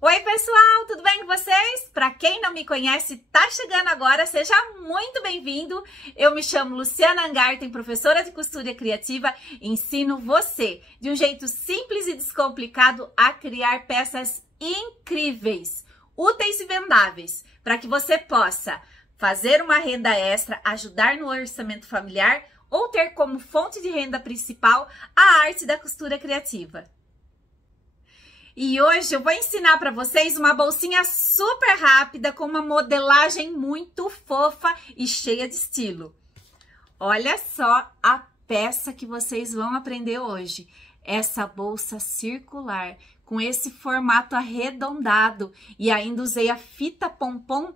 Oi pessoal, tudo bem com vocês? Para quem não me conhece, tá chegando agora, seja muito bem-vindo. Eu me chamo Luciana Angarten, professora de costura criativa, e ensino você, de um jeito simples e descomplicado, a criar peças incríveis, úteis e vendáveis, para que você possa fazer uma renda extra, ajudar no orçamento familiar ou ter como fonte de renda principal a arte da costura criativa. E hoje eu vou ensinar para vocês uma bolsinha super rápida com uma modelagem muito fofa e cheia de estilo. Olha só a peça que vocês vão aprender hoje. Essa bolsa circular com esse formato arredondado e ainda usei a fita pompom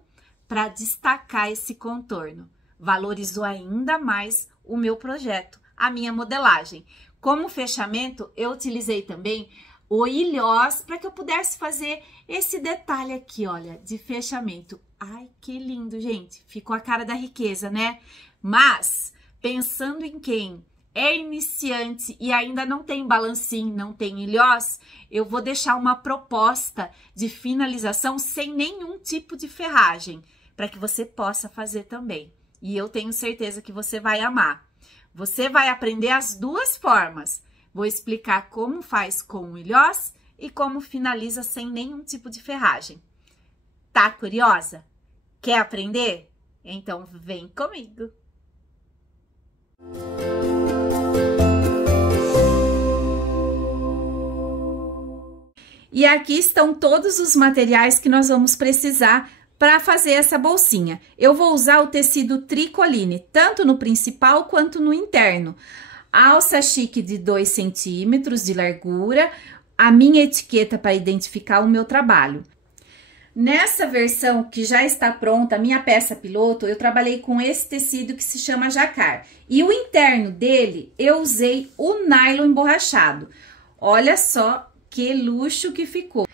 para destacar esse contorno. Valorizou ainda mais o meu projeto, a minha modelagem. Como fechamento, eu utilizei também o ilhós para que eu pudesse fazer esse detalhe aqui, olha, de fechamento. Ai, que lindo, gente. Ficou a cara da riqueza, né? Mas, pensando em quem é iniciante e ainda não tem balancinho, não tem ilhós, eu vou deixar uma proposta de finalização sem nenhum tipo de ferragem, para que você possa fazer também. E eu tenho certeza que você vai amar. Você vai aprender as duas formas. Vou explicar como faz com o ilhós e como finaliza sem nenhum tipo de ferragem. Tá curiosa? Quer aprender? Então vem comigo! E aqui estão todos os materiais que nós vamos precisar para fazer essa bolsinha. Eu vou usar o tecido tricoline, tanto no principal quanto no interno. Alça chique de 2 centímetros de largura, a minha etiqueta para identificar o meu trabalho. Nessa versão que já está pronta, a minha peça piloto, eu trabalhei com esse tecido que se chama jacar. E o interno dele, eu usei o nylon emborrachado. Olha só que luxo que ficou.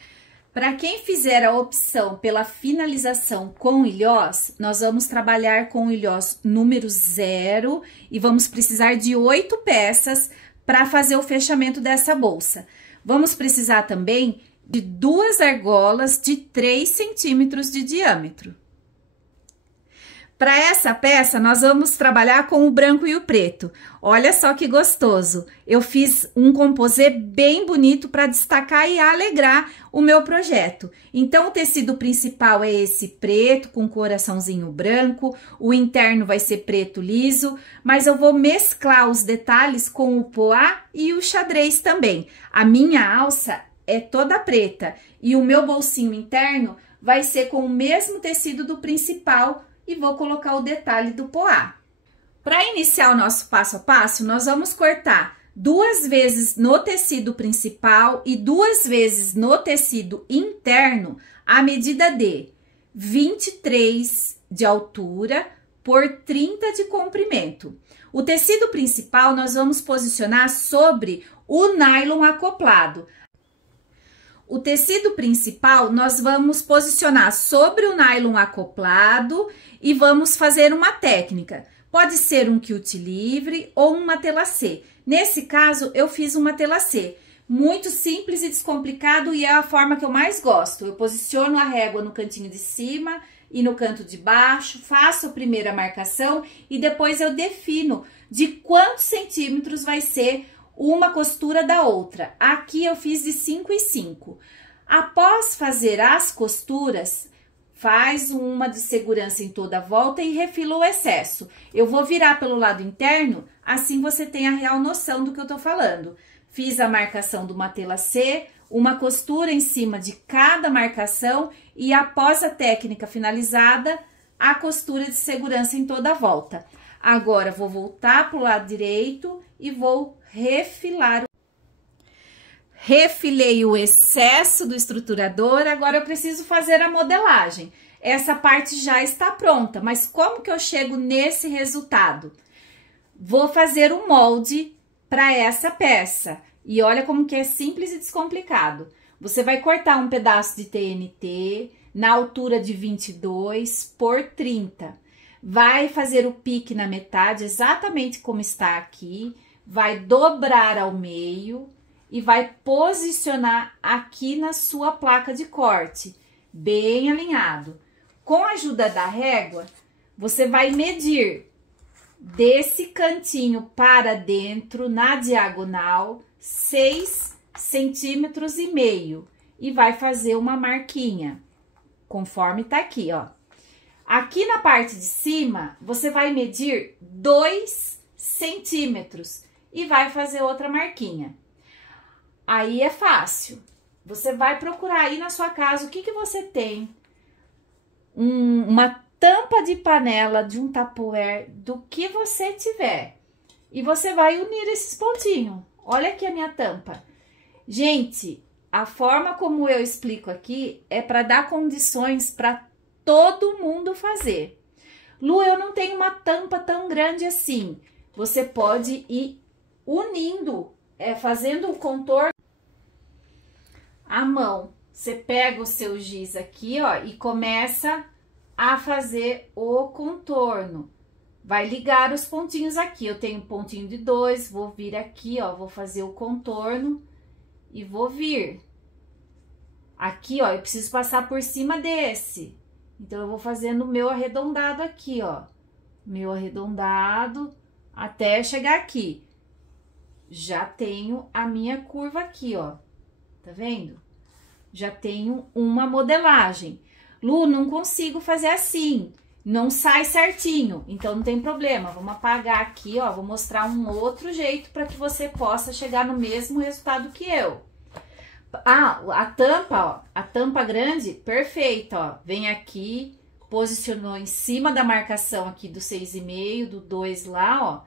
Para quem fizer a opção pela finalização com ilhós, nós vamos trabalhar com o ilhós número 0 e vamos precisar de 8 peças para fazer o fechamento dessa bolsa. Vamos precisar também de 2 argolas de 3 centímetros de diâmetro. Para essa peça, nós vamos trabalhar com o branco e o preto. Olha só que gostoso! Eu fiz um composê bem bonito para destacar e alegrar o meu projeto. Então, o tecido principal é esse preto com coraçãozinho branco. O interno vai ser preto liso, mas eu vou mesclar os detalhes com o poá e o xadrez também. A minha alça é toda preta e o meu bolsinho interno vai ser com o mesmo tecido do principal, e vou colocar o detalhe do poá. Para iniciar o nosso passo a passo, nós vamos cortar 2 vezes no tecido principal e 2 vezes no tecido interno a medida de 23 de altura por 30 de comprimento. O tecido principal nós vamos posicionar sobre o nylon acoplado. O tecido principal nós vamos posicionar sobre o nylon acoplado e vamos fazer uma técnica. Pode ser um quilt livre ou um matelacê. Nesse caso, eu fiz um matelacê. Muito simples e descomplicado e é a forma que eu mais gosto. Eu posiciono a régua no cantinho de cima e no canto de baixo, faço a primeira marcação e depois eu defino de quantos centímetros vai ser uma costura da outra. Aqui eu fiz de 5 em 5. Após fazer as costuras, faz uma de segurança em toda a volta e refila o excesso. Eu vou virar pelo lado interno, assim você tem a real noção do que eu tô falando. Fiz a marcação do matelacê, uma costura em cima de cada marcação e após a técnica finalizada, a costura de segurança em toda a volta. Agora, vou voltar pro lado direito e vou refilar. Refilei o excesso do estruturador, agora eu preciso fazer a modelagem. Essa parte já está pronta, mas como que eu chego nesse resultado? Vou fazer um molde para essa peça. E olha como que é simples e descomplicado. Você vai cortar um pedaço de TNT na altura de 22 por 30. Vai fazer o pique na metade, exatamente como está aqui. Vai dobrar ao meio e vai posicionar aqui na sua placa de corte, bem alinhado. Com a ajuda da régua, você vai medir desse cantinho para dentro, na diagonal, 6,5 centímetros e vai fazer uma marquinha, conforme tá aqui, ó. Aqui na parte de cima, você vai medir 2 centímetros e vai fazer outra marquinha. Aí é fácil. Você vai procurar aí na sua casa o que que você tem. Uma tampa de panela de um Tupperware, do que você tiver. E você vai unir esses pontinhos. Olha aqui a minha tampa. Gente, a forma como eu explico aqui é para dar condições para todo mundo fazer. Lu, eu não tenho uma tampa tão grande assim. Você pode ir unindo, fazendo o contorno à mão. Você pega o seu giz aqui, ó, e começa a fazer o contorno. Vai ligar os pontinhos aqui. Eu tenho um pontinho de 2, vou vir aqui, ó, vou fazer o contorno e vou vir. Aqui, ó, eu preciso passar por cima desse. Então, eu vou fazendo o meu arredondado aqui, ó. Meu arredondado até chegar aqui. Já tenho a minha curva aqui, ó. Tá vendo? Já tenho uma modelagem. Lu, não consigo fazer assim. Não sai certinho. Então, não tem problema. Vamos apagar aqui, ó. Vou mostrar um outro jeito para que você possa chegar no mesmo resultado que eu. Ah, a tampa, ó, a tampa grande, perfeita, ó. Vem aqui, posicionou em cima da marcação aqui do 6,5, do 2 lá, ó.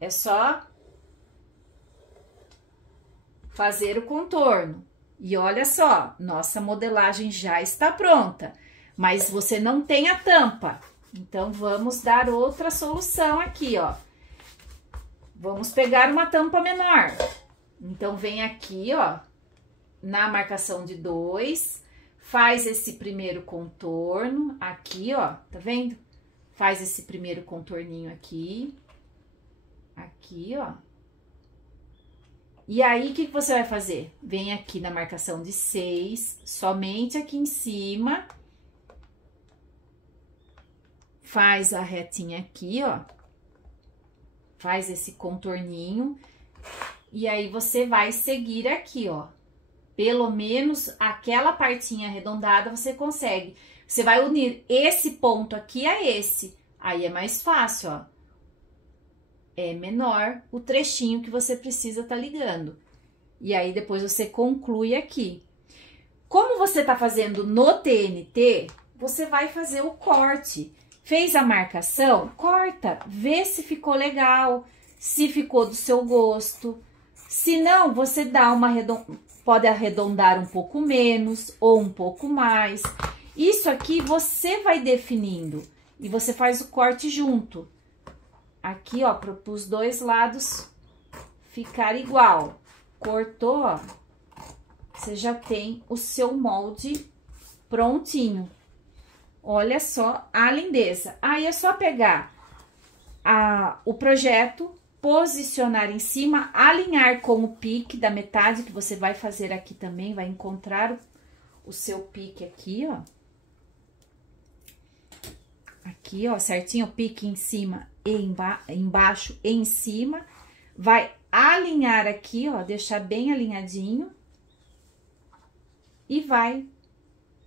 É só fazer o contorno. E olha só, nossa modelagem já está pronta. Mas você não tem a tampa. Então, vamos dar outra solução aqui, ó. Vamos pegar uma tampa menor. Então, vem aqui, ó. Na marcação de 2, faz esse primeiro contorno aqui, ó, tá vendo? Faz esse primeiro contorninho aqui, ó. E aí, o que você vai fazer? Vem aqui na marcação de 6, somente aqui em cima, faz a retinha aqui, ó, faz esse contorninho, e aí você vai seguir aqui, ó. Pelo menos aquela partinha arredondada você consegue. Você vai unir esse ponto aqui a esse. Aí é mais fácil, ó. É menor o trechinho que você precisa tá ligando. E aí depois você conclui aqui. Como você tá fazendo no TNT, você vai fazer o corte. Fez a marcação? Corta. Vê se ficou legal, se ficou do seu gosto. Se não, você dá uma pode arredondar um pouco menos ou um pouco mais. Isso aqui você vai definindo e você faz o corte junto. Aqui, ó, para os dois lados ficar igual. Cortou, ó, você já tem o seu molde prontinho. Olha só a lindeza. Aí é só pegar o projeto, posicionar em cima, alinhar com o pique da metade, que você vai fazer aqui também, vai encontrar o seu pique aqui, ó. Aqui, ó, certinho, o pique em cima e embaixo e em cima. Vai alinhar aqui, ó, deixar bem alinhadinho. E vai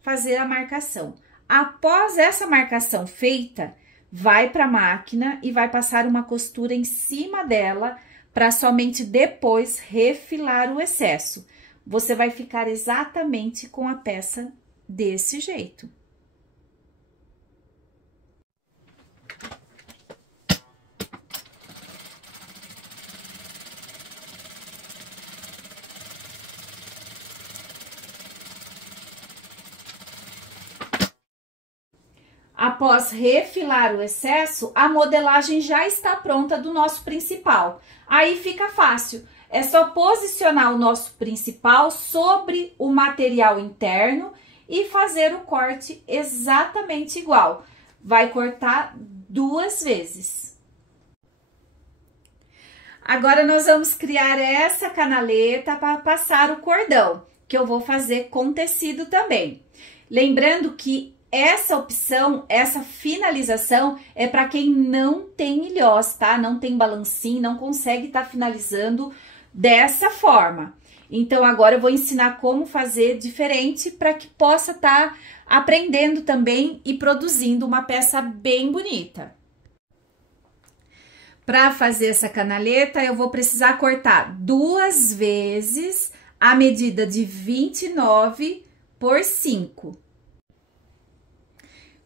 fazer a marcação. Após essa marcação feita, vai para a máquina e vai passar uma costura em cima dela para somente depois refilar o excesso. Você vai ficar exatamente com a peça desse jeito. Após refilar o excesso, a modelagem já está pronta do nosso principal. Aí fica fácil, é só posicionar o nosso principal sobre o material interno e fazer o corte exatamente igual. Vai cortar 2 vezes. Agora, nós vamos criar essa canaleta para passar o cordão, que eu vou fazer com tecido também. Lembrando que essa opção, essa finalização é para quem não tem ilhós, tá? Não tem balancinho, não consegue estar finalizando dessa forma. Então, agora eu vou ensinar como fazer diferente para que possa estar aprendendo também e produzindo uma peça bem bonita. Para fazer essa canaleta, eu vou precisar cortar 2 vezes a medida de 29 por 5.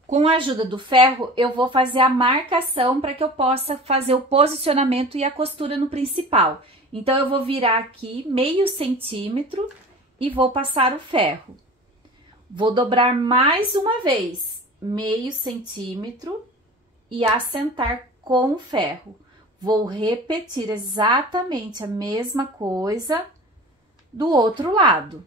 Com a ajuda do ferro, eu vou fazer a marcação para que eu possa fazer o posicionamento e a costura no principal. Então, eu vou virar aqui meio centímetro e vou passar o ferro. Vou dobrar mais uma vez, meio centímetro e assentar com o ferro. Vou repetir exatamente a mesma coisa do outro lado.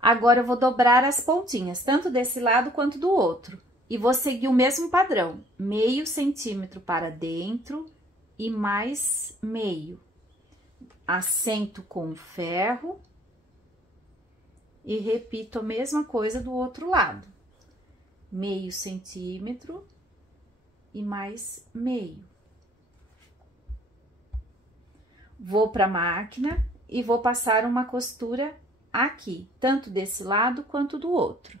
Agora, eu vou dobrar as pontinhas, tanto desse lado quanto do outro. E vou seguir o mesmo padrão, meio centímetro para dentro e mais meio. Assento com o ferro e repito a mesma coisa do outro lado. Meio centímetro e mais meio. Vou para a máquina e vou passar uma costura aqui, tanto desse lado quanto do outro.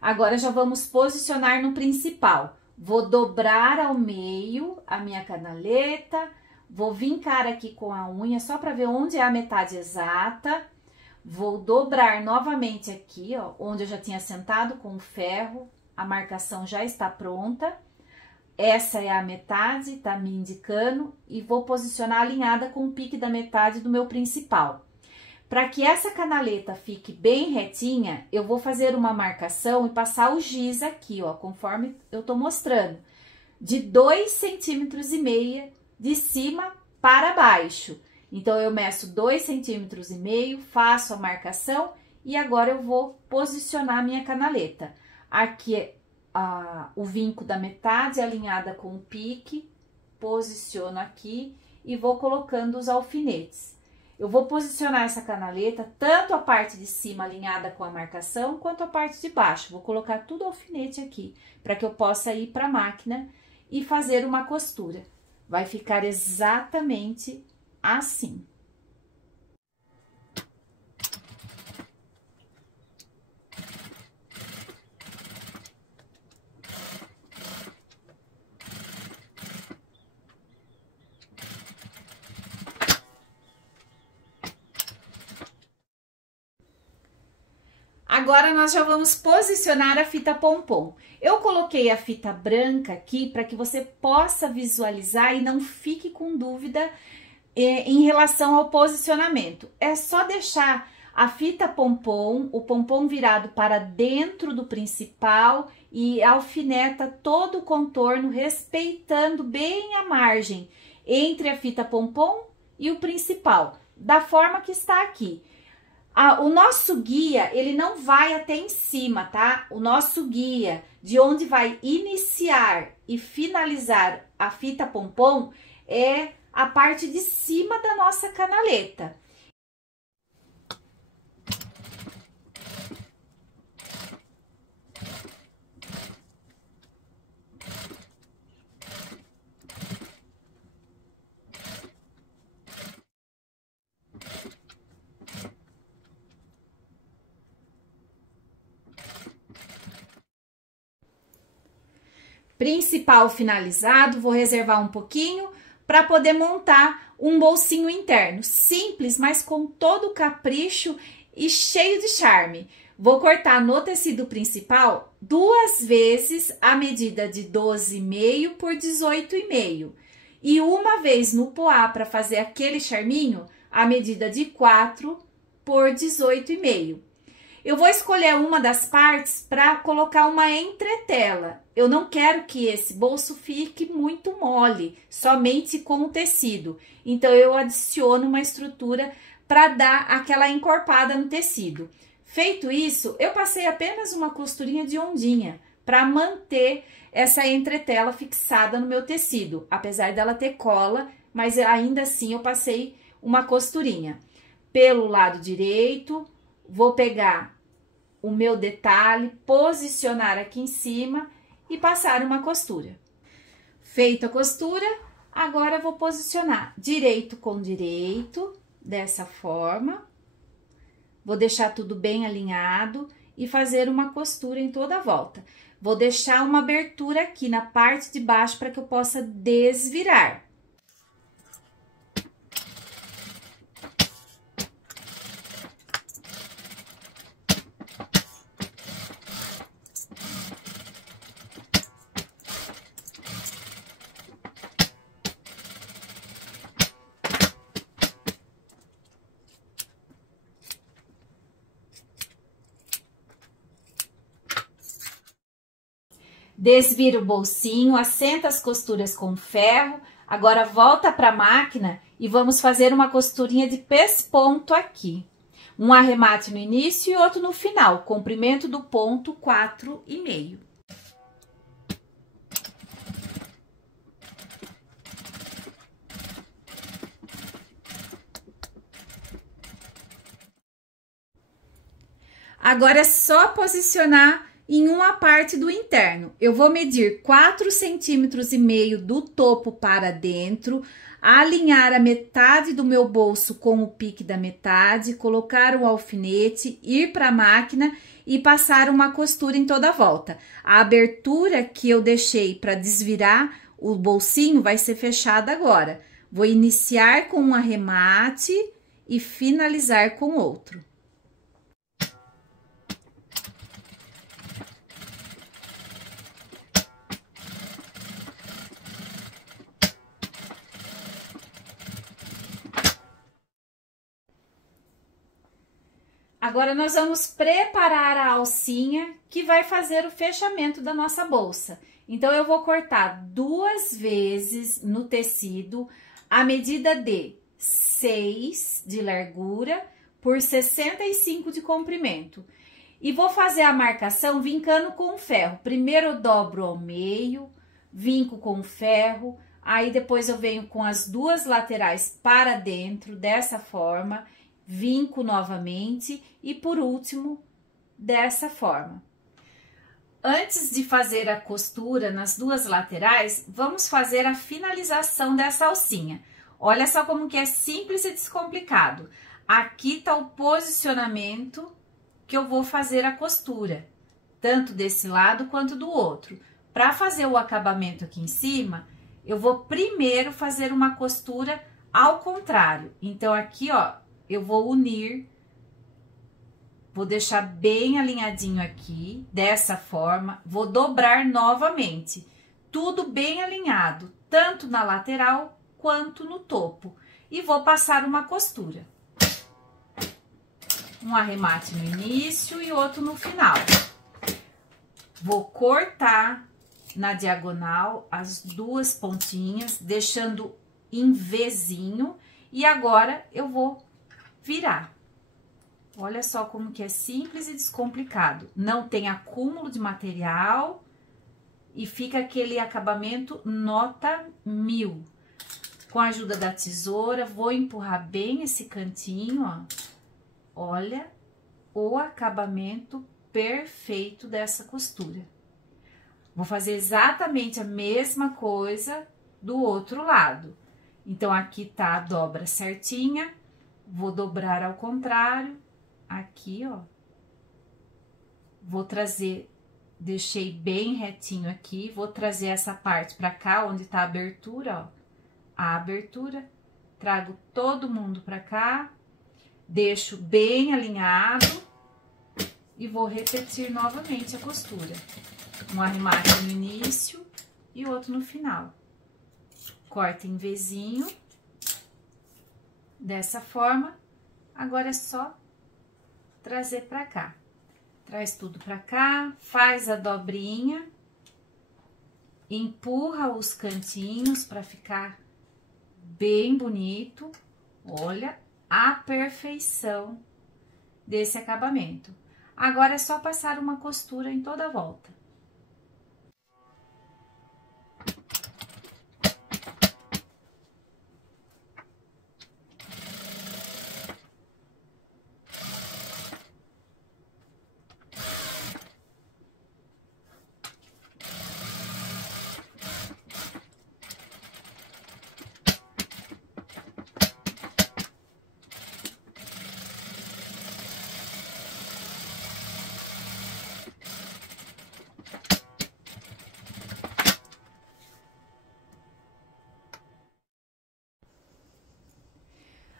Agora, já vamos posicionar no principal. Vou dobrar ao meio a minha canaleta, vou vincar aqui com a unha, só para ver onde é a metade exata. Vou dobrar novamente aqui, ó, onde eu já tinha sentado com o ferro, a marcação já está pronta. Essa é a metade, tá me indicando, e vou posicionar alinhada com o pique da metade do meu principal. Para que essa canaleta fique bem retinha, eu vou fazer uma marcação e passar o giz aqui, ó, conforme eu tô mostrando, de 2,5 centímetros de cima para baixo. Então, eu meço 2,5 centímetros, faço a marcação e agora eu vou posicionar a minha canaleta. Aqui, o vinco da metade alinhada com o pique, posiciono aqui e vou colocando os alfinetes. Eu vou posicionar essa canaleta, tanto a parte de cima alinhada com a marcação, quanto a parte de baixo. Vou colocar tudo alfinete aqui, para que eu possa ir para a máquina e fazer uma costura. Vai ficar exatamente assim. Agora, nós já vamos posicionar a fita pompom. Eu coloquei a fita branca aqui para que você possa visualizar e não fique com dúvida em relação ao posicionamento. É só deixar a fita pompom, o pompom virado para dentro do principal e alfineta todo o contorno, respeitando bem a margem entre a fita pompom e o principal, da forma que está aqui. O nosso guia, ele não vai até em cima, tá? O nosso guia, de onde vai iniciar e finalizar a fita pompom, é a parte de cima da nossa canaleta. Principal finalizado, vou reservar um pouquinho para poder montar um bolsinho interno. Simples, mas com todo o capricho e cheio de charme. Vou cortar no tecido principal 2 vezes a medida de 12,5 por 18,5. E uma vez no poá, para fazer aquele charminho, a medida de 4 por 18,5. Eu vou escolher uma das partes para colocar uma entretela. Eu não quero que esse bolso fique muito mole, somente com o tecido. Então, eu adiciono uma estrutura para dar aquela encorpada no tecido. Feito isso, eu passei apenas uma costurinha de ondinha para manter essa entretela fixada no meu tecido. Apesar dela ter cola, mas ainda assim eu passei uma costurinha. Pelo lado direito, vou pegar o meu detalhe, posicionar aqui em cima e passar uma costura. Feita a costura, agora vou posicionar direito com direito, dessa forma. Vou deixar tudo bem alinhado e fazer uma costura em toda a volta. Vou deixar uma abertura aqui na parte de baixo para que eu possa desvirar. Desvira o bolsinho, assenta as costuras com ferro. Agora volta para a máquina e vamos fazer uma costurinha de pesponto aqui. Um arremate no início e outro no final, comprimento do ponto 4,5. Agora é só posicionar em uma parte do interno. Eu vou medir 4,5 centímetros do topo para dentro, alinhar a metade do meu bolso com o pique da metade, colocar o alfinete, ir para a máquina e passar uma costura em toda a volta. A abertura que eu deixei para desvirar o bolsinho vai ser fechada agora. Vou iniciar com um arremate e finalizar com outro. Agora, nós vamos preparar a alcinha que vai fazer o fechamento da nossa bolsa. Então, eu vou cortar 2 vezes no tecido a medida de 6 de largura por 65 de comprimento. E vou fazer a marcação vincando com o ferro. Primeiro, eu dobro ao meio, vinco com o ferro, aí depois eu venho com as 2 laterais para dentro, dessa forma, vinco novamente e por último dessa forma. Antes de fazer a costura nas 2 laterais, vamos fazer a finalização dessa alcinha. Olha só como que é simples e descomplicado. Aqui tá o posicionamento que eu vou fazer a costura, tanto desse lado quanto do outro. Para fazer o acabamento aqui em cima, eu vou primeiro fazer uma costura ao contrário. Então, aqui, ó, eu vou unir, vou deixar bem alinhadinho aqui, dessa forma, vou dobrar novamente, tudo bem alinhado, tanto na lateral quanto no topo, e vou passar uma costura. Um arremate no início e outro no final. Vou cortar na diagonal as 2 pontinhas, deixando em Vzinho, e agora eu vou virar. Olha só como que é simples e descomplicado. Não tem acúmulo de material e fica aquele acabamento nota 1000. Com a ajuda da tesoura, vou empurrar bem esse cantinho, ó. Olha o acabamento perfeito dessa costura. Vou fazer exatamente a mesma coisa do outro lado. Então, aqui tá a dobra certinha. Vou dobrar ao contrário, aqui, ó. Vou trazer, deixei bem retinho aqui, vou trazer essa parte pra cá, onde tá a abertura, ó. A abertura, trago todo mundo pra cá, deixo bem alinhado e vou repetir novamente a costura. Um arremate no início e outro no final. Corta em Vzinho. Dessa forma, agora é só trazer pra cá. Traz tudo pra cá, faz a dobrinha, empurra os cantinhos pra ficar bem bonito. Olha a perfeição desse acabamento. Agora é só passar uma costura em toda a volta.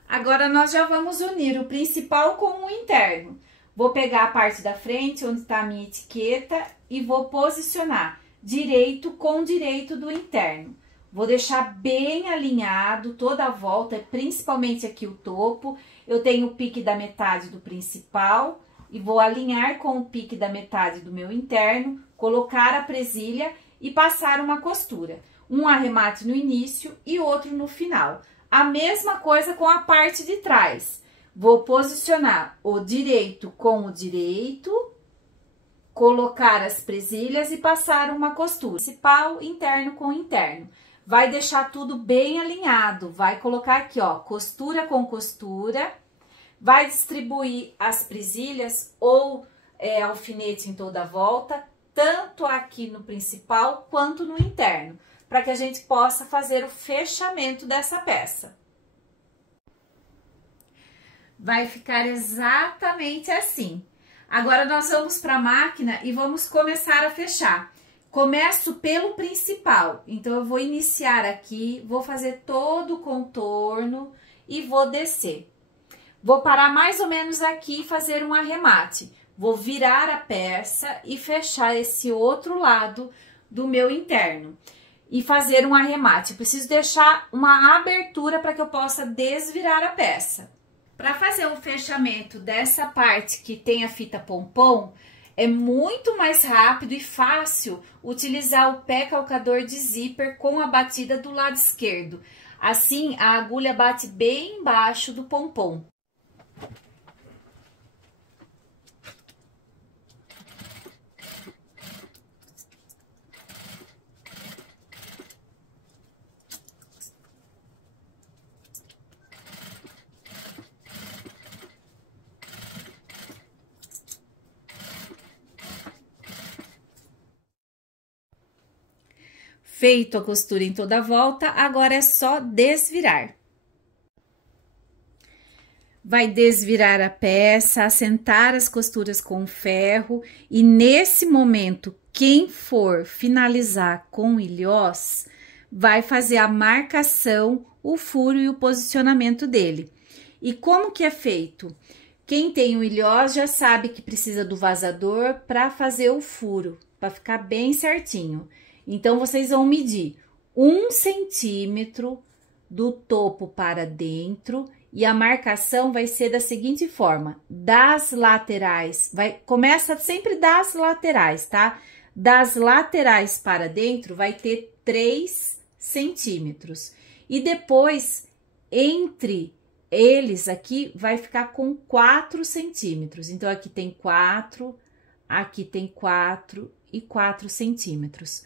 Agora, nós já vamos unir o principal com o interno. Vou pegar a parte da frente, onde está a minha etiqueta, e vou posicionar direito com direito do interno. Vou deixar bem alinhado toda a volta, principalmente aqui o topo. Eu tenho o pique da metade do principal e vou alinhar com o pique da metade do meu interno, colocar a presilha e passar uma costura. Um arremate no início e outro no final. A mesma coisa com a parte de trás. Vou posicionar o direito com o direito, colocar as presilhas e passar uma costura. Principal, interno com interno. Vai deixar tudo bem alinhado. Vai colocar aqui, ó, costura com costura. Vai distribuir as presilhas ou alfinete em toda a volta, tanto aqui no principal quanto no interno, para que a gente possa fazer o fechamento dessa peça. Vai ficar exatamente assim. Agora, nós vamos para a máquina e vamos começar a fechar. Começo pelo principal, então eu vou iniciar aqui, vou fazer todo o contorno e vou descer. Vou parar mais ou menos aqui e fazer um arremate. Vou virar a peça e fechar esse outro lado do meu interno. E fazer um arremate. Preciso deixar uma abertura para que eu possa desvirar a peça. Para fazer o fechamento dessa parte que tem a fita pompom, é muito mais rápido e fácil utilizar o pé calcador de zíper com a batida do lado esquerdo. Assim, a agulha bate bem embaixo do pompom. Feito a costura em toda a volta, agora é só desvirar. Vai desvirar a peça, assentar as costuras com ferro e nesse momento, quem for finalizar com ilhós, vai fazer a marcação, o furo e o posicionamento dele. E como que é feito? Quem tem o ilhós já sabe que precisa do vazador para fazer o furo, para ficar bem certinho. Então, vocês vão medir 1 centímetro do topo para dentro e a marcação vai ser da seguinte forma: das laterais, começa sempre das laterais, tá? Das laterais para dentro vai ter 3 centímetros e depois entre eles aqui vai ficar com 4 centímetros. Então, aqui tem 4, aqui tem 4 e 4 centímetros.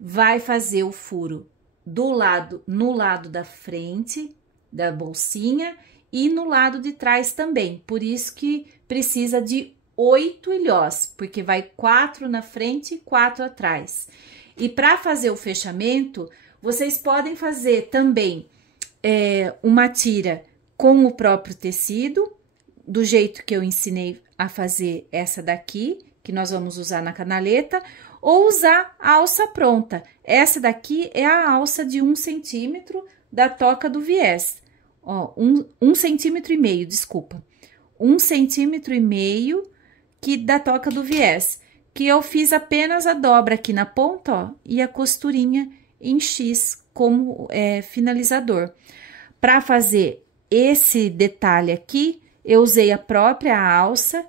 Vai fazer o furo no lado da frente da bolsinha e no lado de trás também. Por isso que precisa de 8 ilhós, porque vai 4 na frente e 4 atrás. E para fazer o fechamento, vocês podem fazer também uma tira com o próprio tecido, do jeito que eu ensinei a fazer essa daqui, que nós vamos usar na canaleta, ou usar a alça pronta. Essa daqui é a alça de 1 centímetro da toca do viés. Ó, 1,5 centímetro, desculpa. 1,5 centímetro que da toca do viés. Que eu fiz apenas a dobra aqui na ponta, ó, e a costurinha em X como finalizador. Para fazer esse detalhe aqui, eu usei a própria alça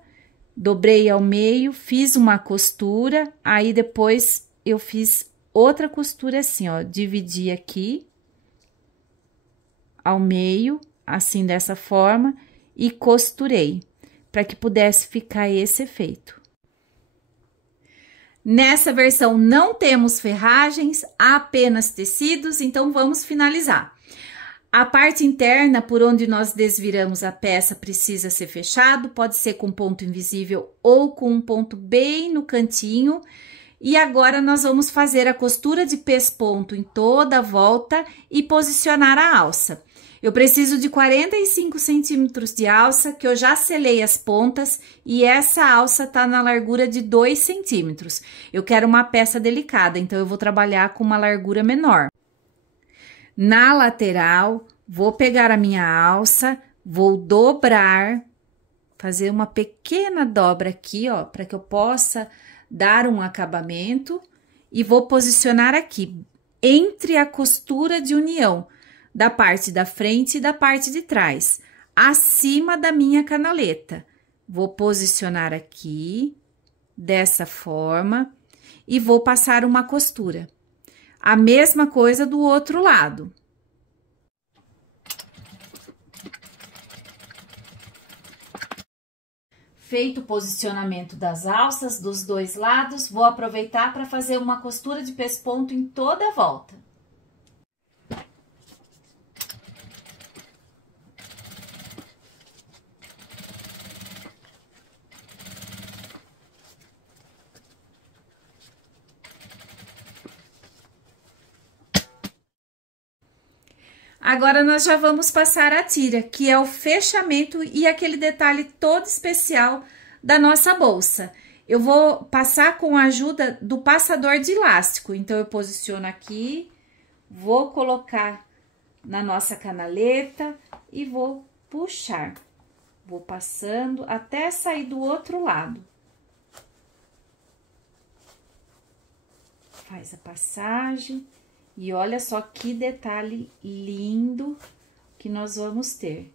dobrei ao meio, fiz uma costura, aí depois eu fiz outra costura assim, ó, dividi aqui ao meio, assim, dessa forma, e costurei, para que pudesse ficar esse efeito. Nessa versão não temos ferragens, apenas tecidos, então vamos finalizar. A parte interna, por onde nós desviramos a peça, precisa ser fechado, pode ser com ponto invisível ou com um ponto bem no cantinho. E agora nós vamos fazer a costura de pesponto em toda a volta e posicionar a alça. Eu preciso de 45 centímetros de alça, que eu já selei as pontas, e essa alça tá na largura de 2 centímetros. Eu quero uma peça delicada, então eu vou trabalhar com uma largura menor. Na lateral, vou pegar a minha alça, vou dobrar, fazer uma pequena dobra aqui, ó, para que eu possa dar um acabamento, e vou posicionar aqui, entre a costura de união, da parte da frente e da parte de trás, acima da minha canaleta. Vou posicionar aqui, dessa forma, e vou passar uma costura. A mesma coisa do outro lado. Feito o posicionamento das alças dos dois lados, vou aproveitar para fazer uma costura de pesponto em toda a volta. Agora, nós já vamos passar a tira, que é o fechamento e aquele detalhe todo especial da nossa bolsa. Eu vou passar com a ajuda do passador de elástico. Então, eu posiciono aqui, vou colocar na nossa canaleta e vou puxar. Vou passando até sair do outro lado. Faz a passagem. E olha só que detalhe lindo que nós vamos ter.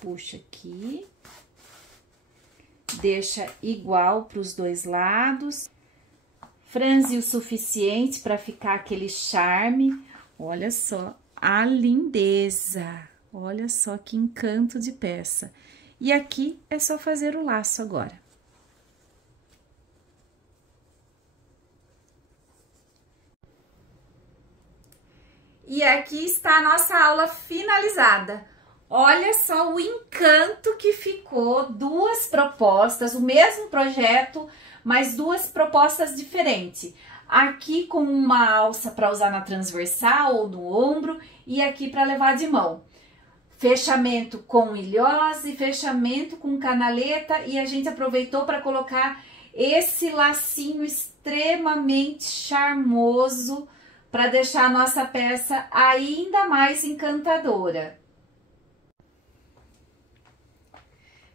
Puxa aqui. Deixa igual para os dois lados. Franze o suficiente para ficar aquele charme. Olha só a lindeza. Olha só que encanto de peça. E aqui é só fazer o laço agora. E aqui está a nossa aula finalizada. Olha só o encanto que ficou, duas propostas, o mesmo projeto, mas duas propostas diferentes. Aqui com uma alça para usar na transversal ou no ombro e aqui para levar de mão. Fechamento com ilhose, fechamento com canaleta e a gente aproveitou para colocar esse lacinho extremamente charmoso para deixar a nossa peça ainda mais encantadora.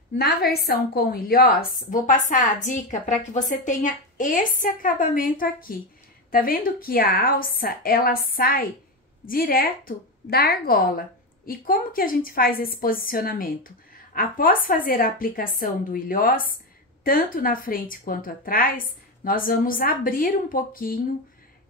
Na versão com ilhós, vou passar a dica para que você tenha esse acabamento aqui. Tá vendo que a alça, ela sai direto da argola. E como que a gente faz esse posicionamento? Após fazer a aplicação do ilhós, tanto na frente quanto atrás, nós vamos abrir um pouquinho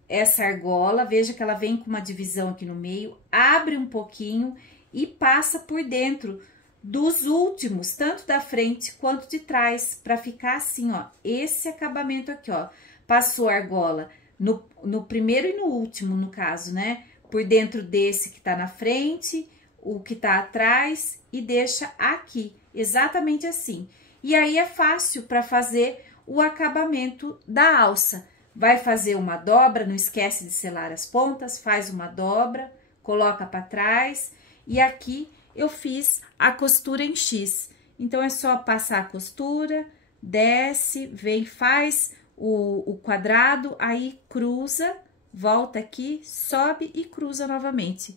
essa argola, veja que ela vem com uma divisão aqui no meio, abre um pouquinho e passa por dentro dos últimos, tanto da frente quanto de trás, para ficar assim, ó, esse acabamento aqui, ó. Passou a argola no primeiro e no último, no caso, né? Por dentro desse que tá na frente, o que tá atrás e deixa aqui, exatamente assim. E aí é fácil para fazer o acabamento da alça. Vai fazer uma dobra, não esquece de selar as pontas, faz uma dobra, coloca para trás e aqui eu fiz a costura em X. Então, é só passar a costura, desce, vem, faz o quadrado, aí cruza, volta aqui, sobe e cruza novamente.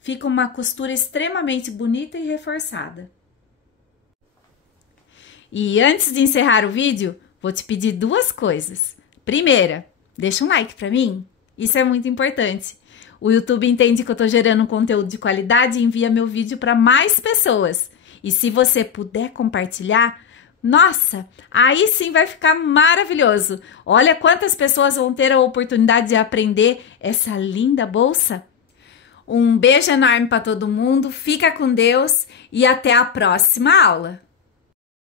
Fica uma costura extremamente bonita e reforçada. E antes de encerrar o vídeo, vou te pedir duas coisas. Primeira, deixa um like pra mim, isso é muito importante. O YouTube entende que eu tô gerando um conteúdo de qualidade e envia meu vídeo para mais pessoas. E se você puder compartilhar, Nossa, aí sim vai ficar maravilhoso. Olha quantas pessoas vão ter a oportunidade de aprender essa linda bolsa. Um beijo enorme para todo mundo, fica com Deus e até a próxima aula.